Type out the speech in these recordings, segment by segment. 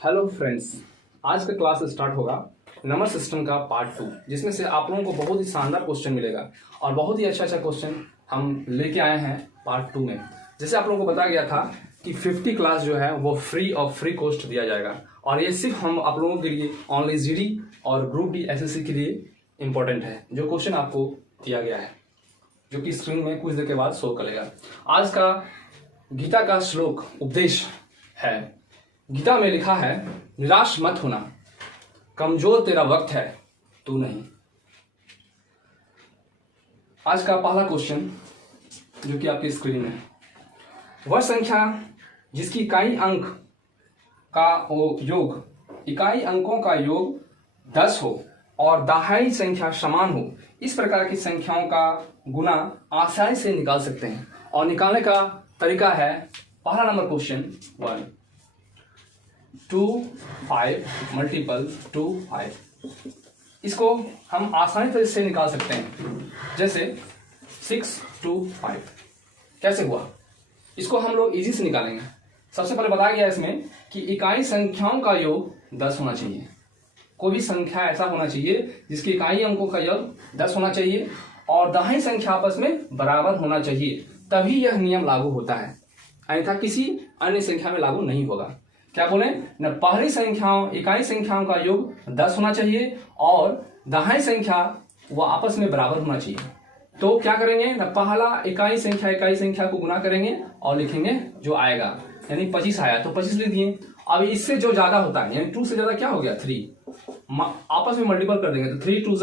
Hello friends, आज का class start होगा नंबर सिस्टम का पार्ट 2, जिसमें से आप लोगों को बहुत ही शानदार क्वेश्चन मिलेगा और बहुत ही अच्छा क्वेश्चन हम लेके आए हैं पार्ट 2 में। जैसे आप लोगों को बताया गया था कि 50 क्लास जो है वो फ्री कॉस्ट दिया जाएगा और ये सिर्फ हम आप लोगों के लिए ओनली जीडी और ग्रुप डी एसएससी के लिए इम्पोर्टेंट है। जो क्वेश्चन आपको दिया गया है जो कि स्क्रीन में कुछ देर के बाद शो करेगा। आज का गीता का श्लोक उपदेश है। गीता में लिखा है, निराश मत होना, कमजोर तेरा वक्त है, तू नहीं। आज का पहला क्वेश्चन जो कि आपकी स्क्रीन में है, वह संख्या जिसकी इकाई अंकों का योग 10 हो और दहाई संख्या समान हो, इस प्रकार की संख्याओं का गुना आसानी से निकाल सकते हैं। और निकालने का तरीका है, पहला नंबर क्वेश्चन 1, 2 5 मल्टीपल 2 5। इसको हम आसानी तरीके से निकाल सकते हैं, जैसे 6 2 5। कैसे हुआ, इसको हम लोग इजी से निकालेंगे। सबसे पहले बताया गया इसमें कि इकाई संख्याओं का योग 10 होना चाहिए। कोई भी संख्या ऐसा होना चाहिए जिसकी इकाई अंकों का योग 10 होना चाहिए और दहाई संख्या आपस में बराबर होना चाहिए, तभी यह नियम लागू होता है, अन्यथा किसी अन्य संख्या में लागू नहीं होगा। क्या बोले न, पहली संख्याओं इकाई संख्याओं का योग 10 होना चाहिए और दहाई संख्या वो आपस में बराबर होना चाहिए। तो क्या करेंगे न, पहला इकाई संख्या को गुना करेंगे और लिखेंगे जो आएगा, यानी 25 आया तो 25 लिख दिए। अब इससे जो ज्यादा होता है यानी 2 से ज्यादा क्या हो गया 3, आपस में मल्टीपल कर देंगे तो 3 2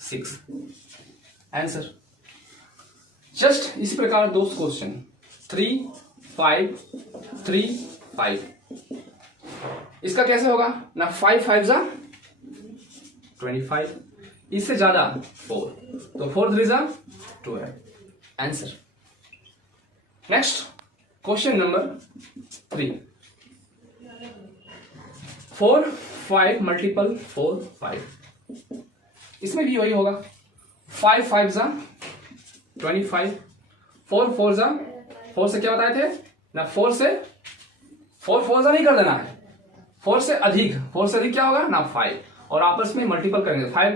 6 आंसर। जस्ट इसी प्रकार दो क्वेश्चन 3 5 3 5। इसका कैसे होगा ना, 5 5 25, इससे ज्यादा 4 तो 4 3 2 है answer. Next question number 3, 4 5 multiple 4 5। इसमें भी वही होगा, 5 5 25, 4 4 से क्या बताए थे ना, 4 4 नहीं कर देना है, 4 से अधिक क्या होगा ना 5, और आपस में मल्टीपल करेंगे 5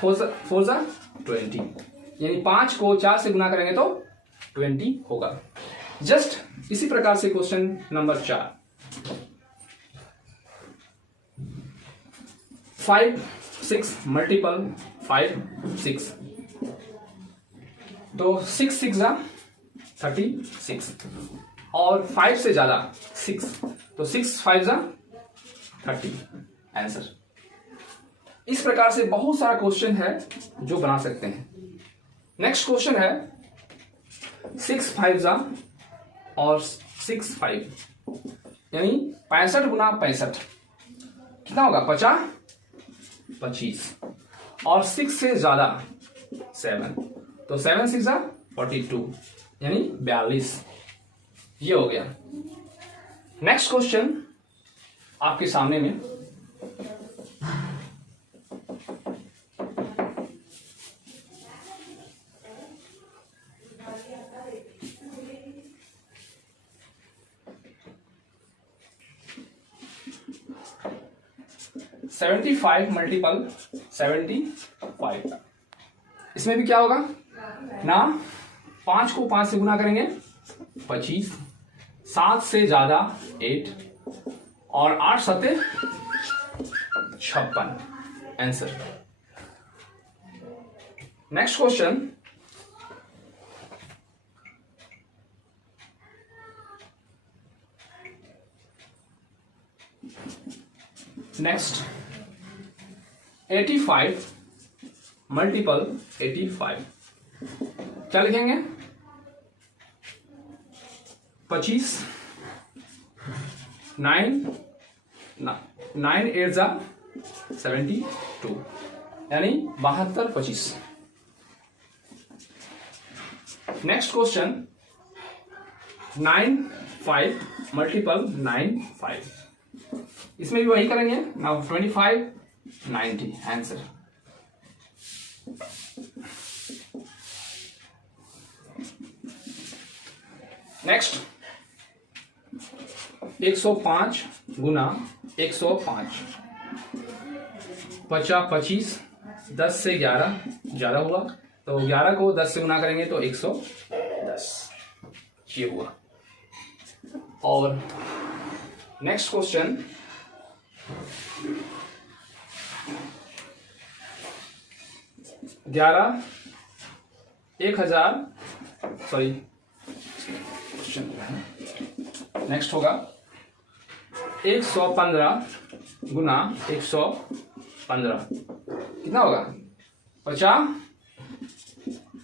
4 20, यानी 5 को 4 से गुना करेंगे तो 20 होगा। जस्ट इसी प्रकार से क्वेश्चन नंबर 4, 5 6 मल्टीपल 5 6, तो 6 6 36 और 5 से ज्यादा 6 तो 6 5 30 आंसर। इस प्रकार से बहुत सारा क्वेश्चन है जो बना सकते हैं। नेक्स्ट क्वेश्चन है 6 5 और 6 5, यानी 65 गुना 65 कितना होगा 25 और 6 से ज्यादा 7 तो 7 6 42 यानी 42, ये हो गया। नेक्स्ट क्वेश्चन आपके सामने में 75 मल्टीपल 75। इसमें भी क्या होगा ना, 5 को 5 से गुना करेंगे 25, 7 से ज्यादा 8 और 8 7 56 answer. Next question next 85 multiple 85। क्या लिखेंगे 25 9 8 72 यानी 72 25। Next question 9 5 multiple 9 5। इसमें भी वही करेंगे ना, 25 90 आंसर। नेक्स्ट 105 गुना 105, 50 25, 10 से 11 हुआ, तो 11 को 10 से गुना करेंगे तो 110, ये हुआ। और नेक्स्ट क्वेश्चन, नेक्स्ट होगा 115 गुना 115, कितना होगा 50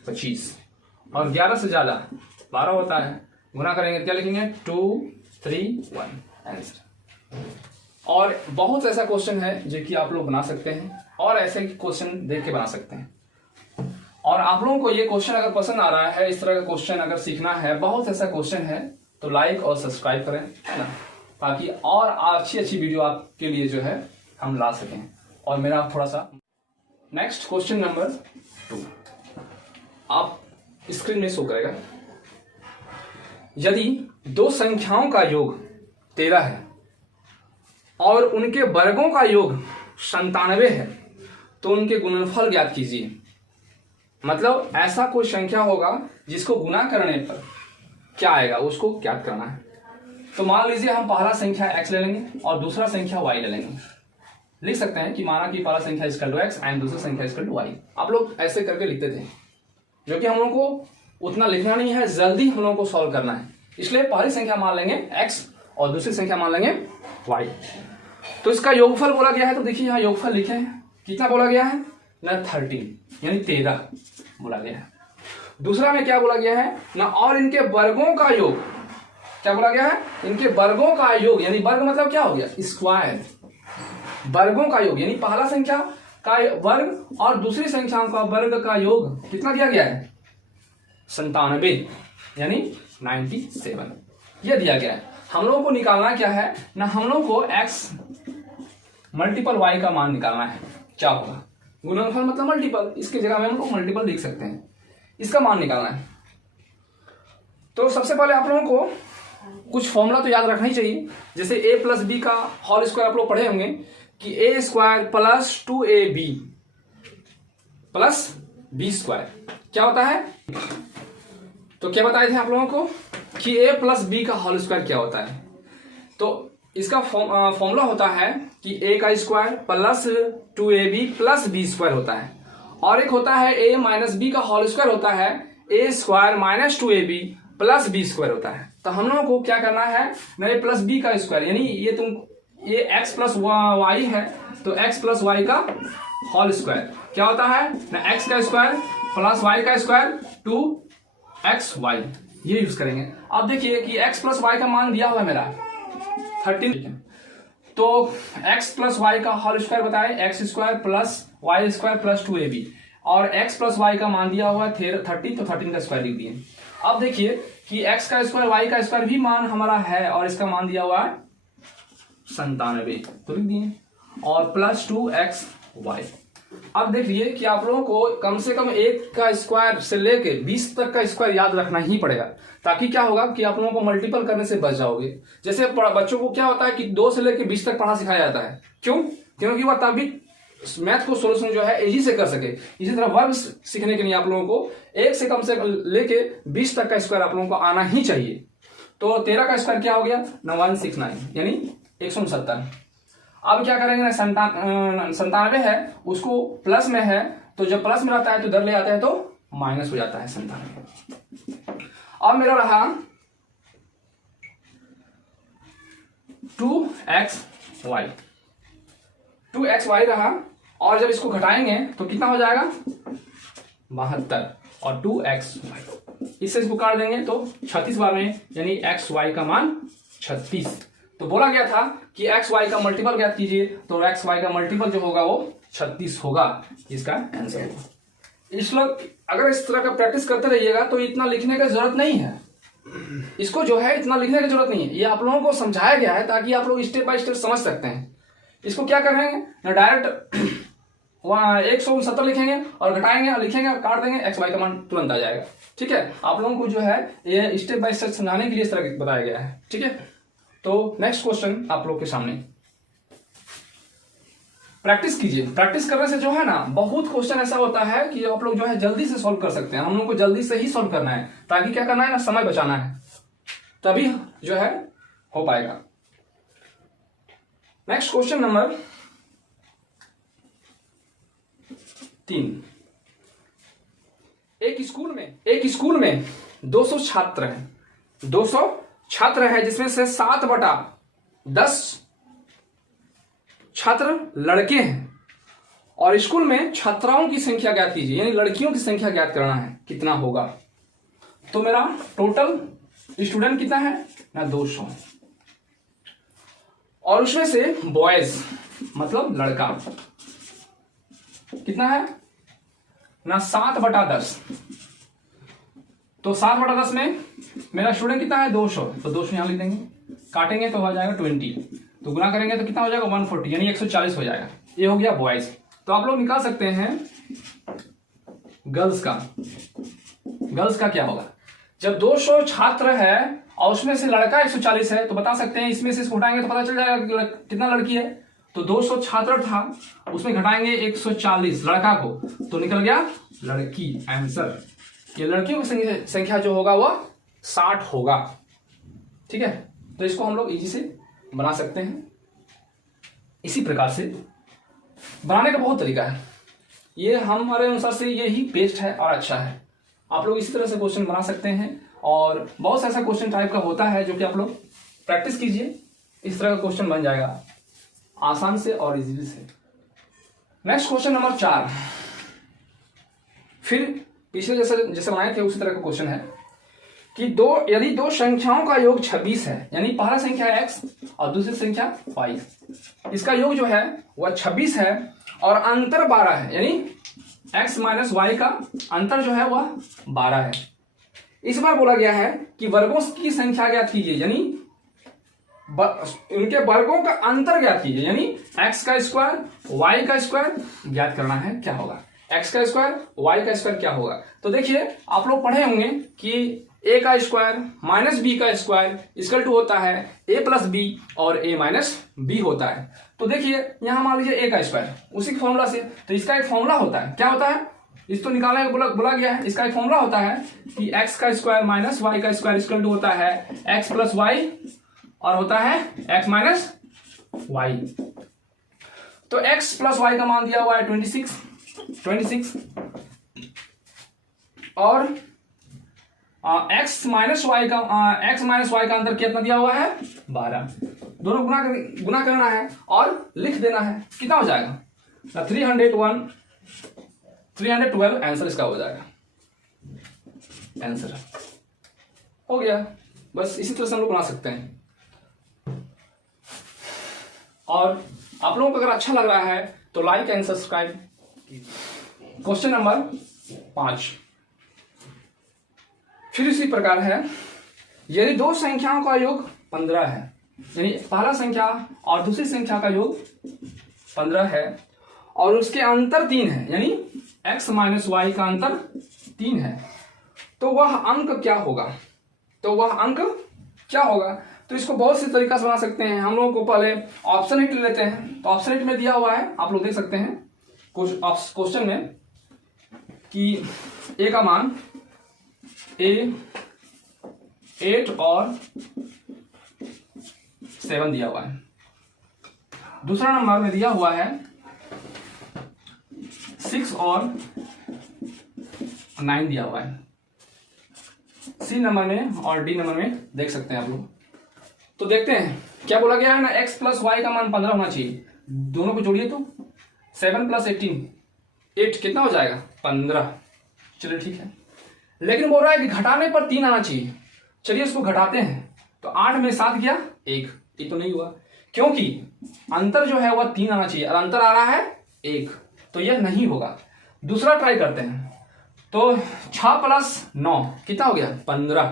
25, और 11 से ज्यादा 12 होता है, गुना करेंगे क्या लिखेंगे 2 3 1 आंसर। और बहुत ऐसा क्वेश्चन है जो कि आप लोग बना सकते हैं, और ऐसे क्वेश्चन देख के बना सकते हैं। और आप लोगों को ये क्वेश्चन अगर पसंद आ रहा है, इस तरह का क्वेश्चन अगर सीखना है, बहुत ऐसा क्वेश्चन है, तो लाइक और सब्सक्राइब करें, है ना, ताकि और अच्छी अच्छी वीडियो आपके लिए जो है हम ला सकें। और मेरा थोड़ा सा नेक्स्ट क्वेश्चन नंबर 2 आप स्क्रीन में शो करेगा। यदि दो संख्याओं का योग 13 है और उनके वर्गों का योग 97 है, तो उनके गुणनफल ज्ञात कीजिए। मतलब ऐसा कोई संख्या होगा जिसको गुना करने पर क्या आएगा, उसको ज्ञात करना है। तो मान लीजिए हम पहला संख्या x ले लेंगे और दूसरा संख्या y ले लेंगे। लिख सकते हैं कि माना कि पहला संख्या इक्वल टू x एंड दूसरा संख्या इक्वल टू y। आप लोग ऐसे करके लिखते थे, जो कि हम लोगों को उतना लिखना नहीं है, जल्दी हम लोगों को सॉल्व करना है। इसलिए पहली संख्या मान लेंगे x और दूसरी संख्या मान लेंगे y। तो इसका योगफल बोला गया है, तो देखिए यहाँ योगफल लिखे हैं, कितना बोला गया है ना 13 यानी 13 बोला गया है। दूसरा में क्या बोला गया है ना, और इनके वर्गों का योग, क्या बोला गया है, इनके वर्गों का योग, यानी वर्ग मतलब क्या हो गया स्क्वायर, वर्गों का योग यानी पहला संख्या का वर्ग और दूसरी संख्याओं का वर्ग का योग कितना दिया गया है 97 यानी 97, यह दिया गया है। हम लोगों को निकालना क्या है ना, हम लोगों को x मल्टीपल y का मान निकालना है। क्या होगा गुणनफल मतलब मल्टीपल, इसकी जगह में हम लोग मल्टीपल लिख सकते हैं, इसका मान निकालना है। तो सबसे पहले आप लोगों को कुछ फॉर्मूला तो याद रखना ही चाहिए। जैसे a प्लस बी का होल स्क्वायर आप लोग पढ़े होंगे कि a square plus 2ab plus B square क्या होता है। तो क्या बताए थे आप लोगों को कि a प्लस बी का होल स्क्वायर क्या होता है। तो इसका फॉर्मूला होता है कि a का square plus 2ab plus B square होता है, और एक होता है a माइनस बी का होल स्क्वायर होता है a square minus 2ab plus B square होता है। तो हम लोगों को क्या करना है ना, a प्लस बी का स्क्वायर यानी ये x प्लस वाई है, तो x प्लस वाई का होल स्क्वायर क्या होता है ना, x का स्क्वायर प्लस वाई का स्क्वायर 2xy, ये यूज करेंगे। अब देखिए कि x प्लस वाई का मान दिया हुआ है मेरा 13, तो x प्लस वाई का होल स्क्वायर बताए x square plus Y square plus 2ab, और x प्लस वाई का मान दिया हुआ 13, तो 13 का स्क्वायर लिख दिए। अब देखिए कि x का स्क्वायर y का स्क्वायर भी मान हमारा है, और इसका मान दिया हुआ है 97, तो लिख दिए, और प्लस 2xy। अब देखिए कि आप लोगों को कम से कम 1 का स्क्वायर से लेके 20 तक का स्क्वायर याद रखना ही पड़ेगा, ताकि क्या होगा कि आप लोगों को मल्टीपल करने से बच जाओगे। जैसे बच्चों को क्या होता है कि 2 से लेके 20 तक पढ़ा सिखाया जाता है, क्यों, क्योंकि वह तभी मैथ को सोल्यूशन जो है इजी से कर सके। इसी तरह वर्ग सीखने के लिए आप लोगों को 1 से कम से लेके 20 तक का स्क्वायर आप लोगों को आना ही चाहिए। तो 13 का स्क्वायर क्या हो गया ना 169 यानी 169। अब क्या करेंगे ना 97 है, उसको प्लस में है, तो जब प्लस में रहता है तो इधर ले आता है तो माइनस हो जाता है 97। अब मेरा रहा 2xy रहा, और जब इसको घटाएंगे तो कितना हो जाएगा 72, और 2xy इससे इसको काट देंगे तो 36 बार में, यानी xy का मान 36। तो बोला गया था कि xy का मल्टीपल ज्ञात कीजिए, तो xy का मल्टीपल जो होगा वो 36 होगा, इसका आंसर होगा। इस लोग अगर इस तरह का प्रैक्टिस करते रहिएगा तो इतना लिखने की जरूरत नहीं है, इसको जो है इतना लिखने की जरूरत नहीं है। ये आप लोगों को समझाया गया है ताकि आप लोग स्टेप बाय स्टेप समझ सकते हैं। इसको क्या करेंगे ना, डायरेक्ट 169 लिखेंगे और घटाएंगे और लिखेंगे और काट देंगे, xy का मान तुरंत आ जाएगा। ठीक है, आप लोगों को जो है ये स्टेप बाय स्टेप समझाने के लिए इस तरह बताया गया है। ठीक है। तो नेक्स्ट क्वेश्चन आप लोग के सामने, प्रैक्टिस कीजिए। प्रैक्टिस करने से जो है ना बहुत क्वेश्चन ऐसा होता है कि आप लोग जो है जल्दी से सॉल्व कर सकते हैं। हम लोग को जल्दी से ही सॉल्व करना है, ताकि क्या करना है ना, समय बचाना है, तभी जो है हो पाएगा। Next question number 3। एक स्कूल में 200 छात्र हैं, 200 छात्र है, जिसमें से 7/10 छात्र लड़के हैं, और स्कूल में छात्राओं की संख्या ज्ञात कीजिए, यानी लड़कियों की संख्या ज्ञात करना है, कितना होगा। तो मेरा टोटल स्टूडेंट कितना है ना, 200, और उसमें से बॉयज मतलब लड़का कितना है ना, 7/10। तो 7/10 में मेरा स्टूडेंट कितना है, 200, तो 200 यहां लिख देंगे, काटेंगे तो हो जाएगा 20, तो गुना करेंगे तो कितना हो जाएगा 140, यानी 140 हो जाएगा। ये हो गया बॉयज। तो आप लोग निकाल सकते हैं गर्ल्स का क्या होगा। जब 200 छात्र है और उसमें से लड़का 140 है, तो बता सकते हैं इसमें से इसको घटाएंगे तो पता चल जाएगा कितना लड़की है। तो 200 छात्र था, उसमें घटाएंगे 140 लड़का को, तो निकल गया लड़की आंसर। ये लड़कियों की संख्या जो होगा वह 60 होगा। ठीक है, तो इसको हम लोग इजी से बना सकते हैं। इसी प्रकार से बनाने का बहुत तरीका है, ये हमारे अनुसार से यही बेस्ट है और अच्छा है। आप लोग इसी तरह से क्वेश्चन बना सकते हैं, और बहुत सा ऐसा क्वेश्चन टाइप का होता है जो कि आप लोग प्रैक्टिस कीजिए, इस तरह का क्वेश्चन बन जाएगा आसान से और इजीली से। नेक्स्ट क्वेश्चन नंबर 4, फिर पिछले जैसे बनाए थे उसी तरह का क्वेश्चन है कि यदि दो संख्याओं का योग 26 है, यानी पहला संख्या x और दूसरी संख्या y, इसका योग जो है वह 26 है और अंतर 12 है, यानी x माइनस वाई का अंतर जो है वह 12 है। इस बार बोला गया है कि वर्गों की संख्या ज्ञात कीजिए, यानी उनके वर्गों का अंतर ज्ञात कीजिए, यानी x का स्क्वायर y का स्क्वायर ज्ञात करना है। क्या होगा x का स्क्वायर y का स्क्वायर क्या होगा। तो देखिए आप लोग पढ़े होंगे कि a का स्क्वायर माइनस b का स्क्वायर इक्वल टू होता है a प्लस b और a माइनस b होता है। तो देखिए यहां मान लीजिए a का स्क्वायर, उसी फॉर्मूला से, तो इसका एक फॉर्मूला होता है, क्या होता है, इसको निकालने बोला गया है। इसका एक फॉर्मूला होता है कि x का स्क्वायर माइनस y का स्क्वायर इक्वल टू होता है x प्लस वाई और होता है x माइनस वाई। तो x प्लस वाई का मान दिया हुआ है 26 और x माइनस वाई का अंदर कितना दिया हुआ है 12। दोनों गुना करना है और लिख देना है, कितना हो जाएगा 312 आंसर इसका हो जाएगा। आंसर हो गया। बस इसी तरह से हम लोग बना सकते हैं। और आप लोगों को अगर अच्छा लग रहा है तो लाइक एंड सब्सक्राइब कीजिए। क्वेश्चन नंबर 5 फिर इसी प्रकार है, यदि दो संख्याओं का योग 15 है, यानी पहला संख्या और दूसरी संख्या का योग 15 है और उसके अंतर 3 है, यानी x माइनस वाई का अंतर 3 है, तो वह अंक क्या होगा। तो इसको बहुत से तरीका से बना सकते हैं। हम लोगों को पहले ऑप्शन हिट ले लेते हैं। तो ऑप्शन हिट में दिया हुआ है, आप लोग देख सकते हैं क्वेश्चन में कि a का मान a 8 और 7 दिया हुआ है। दूसरा नंबर में दिया हुआ है 6 और 9 दिया हुआ है। सी नंबर में और डी नंबर में देख सकते हैं आप लोग। तो देखते हैं क्या बोला गया है ना, x प्लस वाई का मान 15 होना चाहिए। दोनों को जोड़िए तो 7 प्लस 18 8 कितना हो जाएगा 15। चलिए ठीक है, लेकिन बोल रहा है कि घटाने पर 3 आना चाहिए। चलिए इसको घटाते हैं। तो 8 में 7 गया 1, ये तो नहीं हुआ क्योंकि अंतर जो है वह 3 आना चाहिए और अंतर आ रहा है 1, तो यह नहीं होगा। दूसरा ट्राई करते हैं। तो 6 प्लस 9 कितना हो गया 15,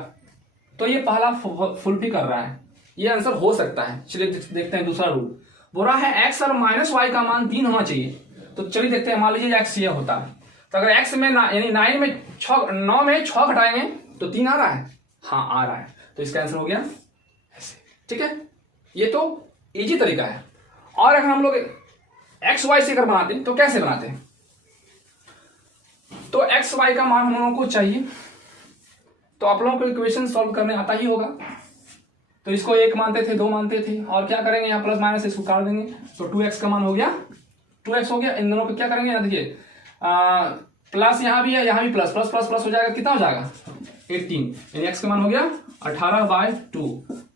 तो ये पहला फुलफिल कर रहा है, ये आंसर हो सकता है। चलिए देखते हैं दूसरा रूल। बोल रहा है x और माइनस वाई का मान 3 होना चाहिए। तो चलिए देखते हैं, मान लीजिए x ये होता है, तो अगर x में यानी 9 में 6 घटाएंगे तो 3 आ रहा है, हाँ आ रहा है, तो इसका आंसर हो गया ऐसे। ठीक है, ये तो इजी तरीका है। और अगर हम लोग एक्स वाई से अगर बनाते तो कैसे बनाते हैं, तो एक्स वाई का मान हम लोगों को चाहिए, तो आप लोगों को इक्वेशन सॉल्व करने आता ही होगा। तो इसको 1 मानते थे, 2 मानते थे, और क्या करेंगे यहाँ प्लस माइनस इसको काट देंगे, तो 2x का मान हो गया, 2x हो गया। इन दोनों को क्या करेंगे, यहाँ देखिए प्लस यहाँ भी है, यहाँ भी प्लस प्लस प्लस प्लस हो जाएगा, कितना हो जाएगा 18, यानी x का मान हो गया 18/2,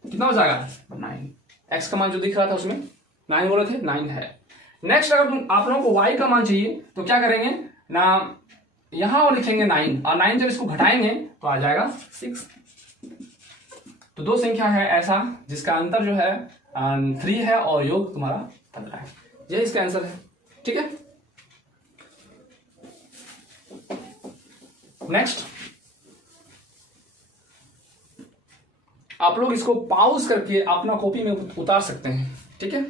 कितना हो जाएगा 9। x का मान जो दिख रहा था उसमें 9 बोले थे, 9 है। नेक्स्ट अगर आप लोगों को y का मान चाहिए तो क्या करेंगे ना, यहां और लिखेंगे 9, और 9 जब इसको घटाएंगे तो आ जाएगा 6। तो दो संख्या है ऐसा जिसका अंतर जो है 3 है और योग तुम्हारा 15 है, यही इसका आंसर है। ठीक है, नेक्स्ट आप लोग इसको पॉज करके अपना कॉपी में उतार सकते हैं। ठीक है,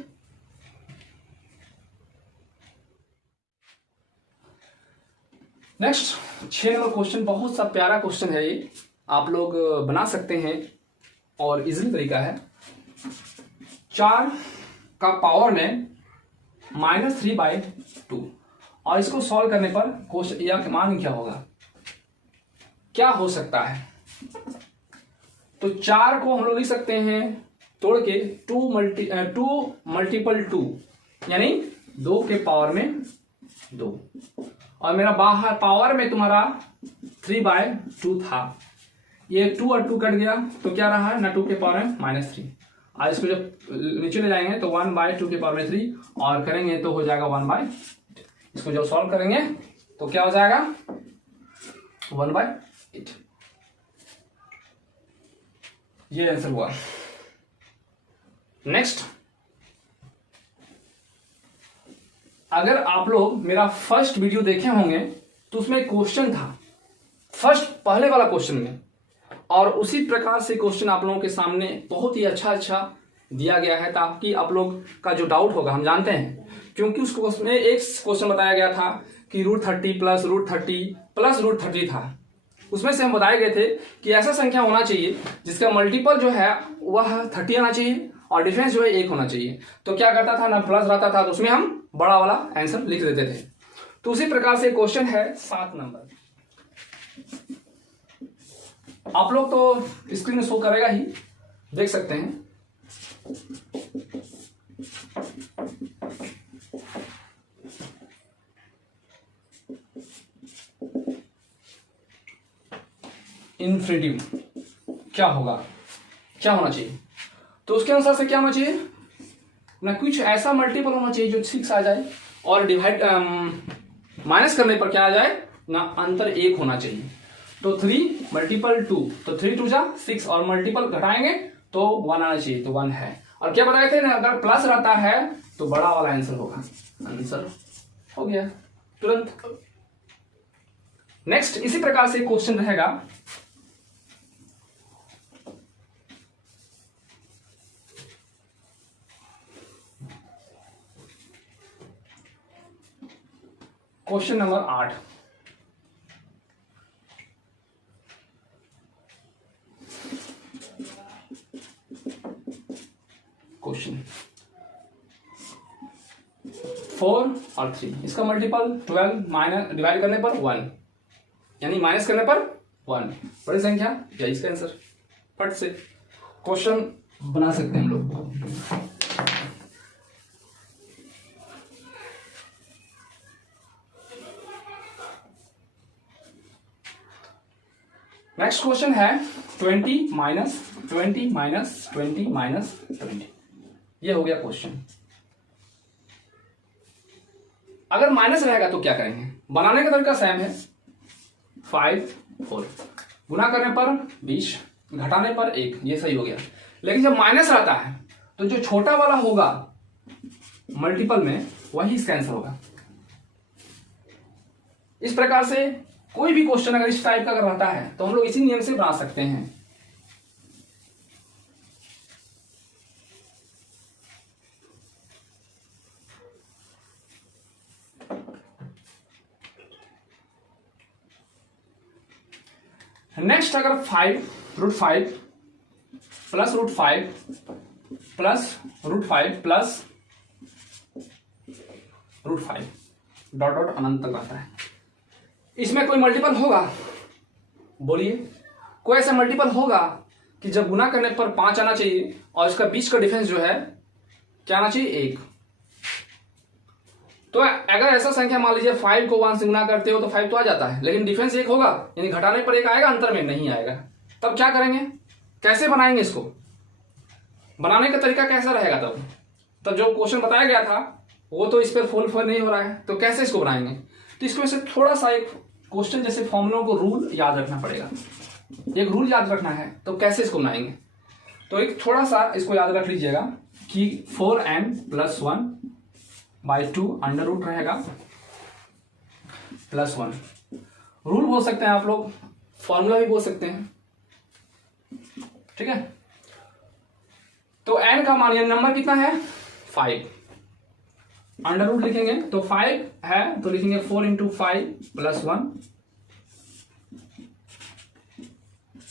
नेक्स्ट 6 नंबर क्वेश्चन बहुत सा प्यारा क्वेश्चन है, ये आप लोग बना सकते हैं और इजीली तरीका है। 4 का पावर में -3/2, और इसको सॉल्व करने पर क्वेश्चन या मान क्या होगा, क्या हो सकता है। तो 4 को हम लोग लिख सकते हैं तोड़ के 2 मल्टीपल 2, यानी 2 के पावर में 2, और मेरा बाहर पावर में तुम्हारा 3/2 था, ये 2 और 2 कट गया तो क्या रहा ना, 2 के पावर में -3। आज इसको जब नीचे ले जाएंगे तो 1/2 के पावर में 3 और करेंगे तो हो जाएगा 1/, इसको जब सॉल्व करेंगे तो क्या हो जाएगा 1/8। ये आंसर हुआ। नेक्स्ट, अगर आप लोग मेरा फर्स्ट वीडियो देखे होंगे तो उसमें क्वेश्चन था फर्स्ट पहले वाला क्वेश्चन में, और उसी प्रकार से क्वेश्चन आप लोगों के सामने बहुत ही अच्छा दिया गया है, ताकि आप लोग का जो डाउट होगा हम जानते हैं, क्योंकि उस क्वेश्चन में एक क्वेश्चन बताया गया था कि √30 + √30 + √30 था। उसमें से हम बताए गए थे कि ऐसा संख्या होना चाहिए जिसका मल्टीपल जो है वह 30 आना चाहिए और डिफरेंस जो है 1 होना चाहिए। तो क्या करता था ना, प्लस रहता था तो उसमें हम बड़ा वाला आंसर लिख देते थे। तो उसी प्रकार से क्वेश्चन है 7 नंबर, आप लोग तो स्क्रीन में शो करेगा ही, देख सकते हैं। इन्फिनिटिव क्या होगा, क्या होना चाहिए, तो उसके अनुसार से क्या होना चाहिए ना, कुछ ऐसा मल्टीपल होना चाहिए जो 6 आ जाए, और डिवाइड माइनस करने पर क्या आ जाए ना, अंतर 1 होना चाहिए। तो 3 × 2, तो 3 2 जा 6, और मल्टीपल घटाएंगे तो 1 आना चाहिए, तो 1 है। और क्या बताए थे ना, अगर प्लस रहता है तो बड़ा वाला आंसर होगा, आंसर हो गया तुरंत। नेक्स्ट इसी प्रकार से क्वेश्चन रहेगा, क्वेश्चन नंबर 8। क्वेश्चन 4 और 3, इसका मल्टीपल 12 माइनस डिवाइड करने पर 1, यानी माइनस करने पर 1, बड़ी संख्या या इसका आंसर। फट से क्वेश्चन बना सकते हैं हम लोग। नेक्स्ट क्वेश्चन है 20 - 20 - 20 - 20, ये हो गया क्वेश्चन। अगर माइनस रहेगा तो क्या करेंगे, बनाने का तरीका सेम है, 5 4, गुना करने पर 20, घटाने पर 1, ये सही हो गया। लेकिन जब माइनस रहता है तो जो छोटा वाला होगा मल्टीपल में वही इसका आंसर होगा। इस प्रकार से कोई भी क्वेश्चन अगर इस टाइप का अगर रहता है तो हम लोग इसी नियम से बना सकते हैं। नेक्स्ट अगर 5 √5 + √5 प्लस √5 प्लस √5 डॉट डॉट अनंत तक आता है। इसमें कोई मल्टीपल होगा? बोलिए, कोई ऐसा मल्टीपल होगा कि जब गुना करने पर 5 आना चाहिए और इसका बीच का डिफरेंस जो है क्या आना चाहिए? 1। तो अगर ऐसा संख्या मान लीजिए 5 को 1 से गुना करते हो तो 5 तो आ जाता है, लेकिन डिफरेंस 1 होगा, यानी घटाने पर 1 आएगा, अंतर में नहीं आएगा। तब क्या करेंगे? कैसे बनाएंगे इसको? बनाने का तरीका कैसा रहेगा? तब जो क्वेश्चन बताया गया था वो तो इस पर फुल नहीं हो रहा है, तो कैसे इसको बनाएंगे? तो इसको वैसे थोड़ा सा एक क्वेश्चन जैसे फॉर्मूलों को रूल याद रखना पड़ेगा, एक रूल याद रखना है। तो कैसे इसको बनाएंगे? तो एक थोड़ा सा इसको याद रख लीजिएगा कि 4n+1/2 अंडर रूट रहेगा +1। रूल बोल सकते हैं आप लोग, फॉर्मूला भी बोल सकते हैं, ठीक है। तो n का मान यानी नंबर कितना है? 5। अंडर रूट लिखेंगे तो 5 है तो लिखेंगे 4 × 5 +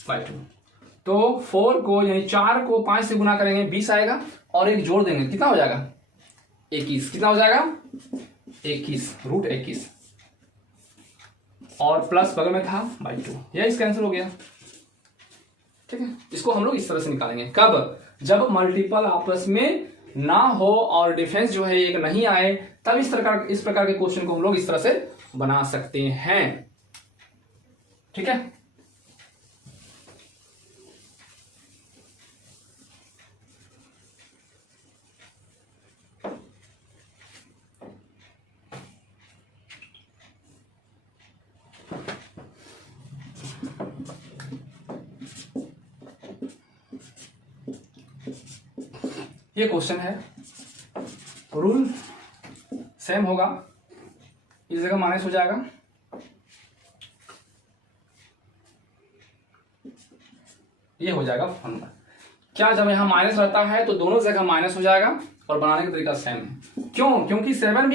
1/2। तो 4 को यानी 4 को 5 से गुना करेंगे 20 आएगा, और एक जोड़ देंगे, कितना हो जाएगा? 21। कितना हो जाएगा? 21 √21, और प्लस बगल में था /2, यह इस कैंसिल हो गया, ठीक है। इसको हम लोग इस तरह से निकालेंगे। कब? जब मल्टीपल आपस में ना हो और डिफरेंस जो है एक नहीं आए, तब इस प्रकार के क्वेश्चन को हम लोग इस तरह से बना सकते हैं, ठीक है। ये क्वेश्चन है, रूल सेम होगा, इस जगह माइनस हो जाएगा, ये हो जाएगा फॉर्मूला। क्या जब यहां माइनस रहता है तो दोनों जगह माइनस हो जाएगा, और बनाने का तरीका सेम है। क्यों? क्योंकि 7 में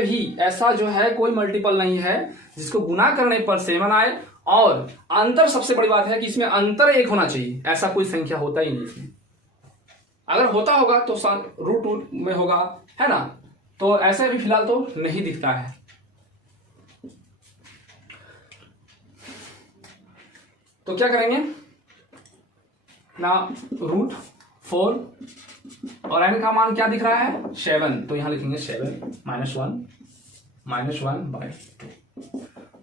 भी ऐसा जो है कोई मल्टीपल नहीं है जिसको गुना करने पर 7 आए, और अंतर सबसे बड़ी बात है कि इसमें अंतर 1 होना चाहिए, ऐसा कोई संख्या होता ही नहीं इसमें। अगर होता होगा तो √2 में होगा, है ना। तो ऐसे भी फिलहाल तो नहीं दिखता है। तो क्या करेंगे ना, √4 और n का मान क्या दिख रहा है? 7। तो यहां लिखेंगे 7 -1/2।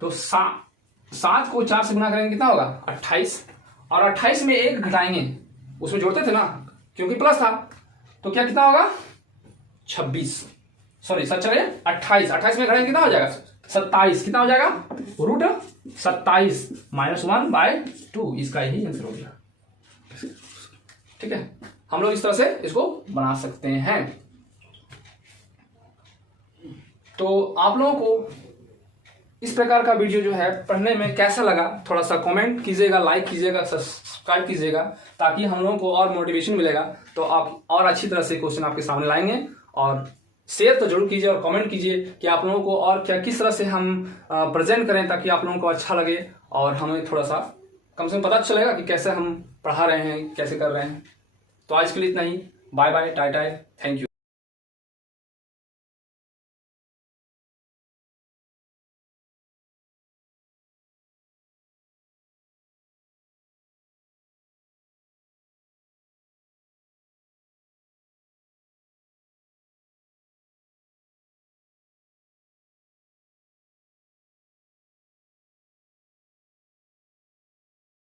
तो 7 को 4 से गुना करेंगे, कितना होगा? 28, और 28 में 1 घटाएंगे, उसमें जोड़ते थे ना क्योंकि प्लस था, तो क्या कितना होगा? 26, सॉरी सच चले 28 में घटाएंगे कितना हो जाएगा? 27। कितना हो जाएगा? √27 -1/2, इसका ही आंसर हो गया, ठीक है। हम लोग इस तरह से इसको बना सकते हैं। तो आप लोगों को इस प्रकार का वीडियो जो है पढ़ने में कैसा लगा, थोड़ा सा कमेंट कीजिएगा, लाइक कीजिएगा, सब्सक्राइब कीजिएगा, ताकि हम लोगों को और मोटिवेशन मिलेगा, तो आप और अच्छी तरह से क्वेश्चन आपके सामने लाएंगे। और शेयर तो जरूर कीजिए और कमेंट कीजिए कि आप लोगों को और क्या किस तरह से हम प्रेजेंट करें ताकि आप लोगों को अच्छा लगे, और हमें थोड़ा सा कम से कम पता चलेगा कि कैसे हम पढ़ा रहे हैं, कैसे कर रहे हैं। तो आज के लिए इतना ही। Bye bye, tata, thank you.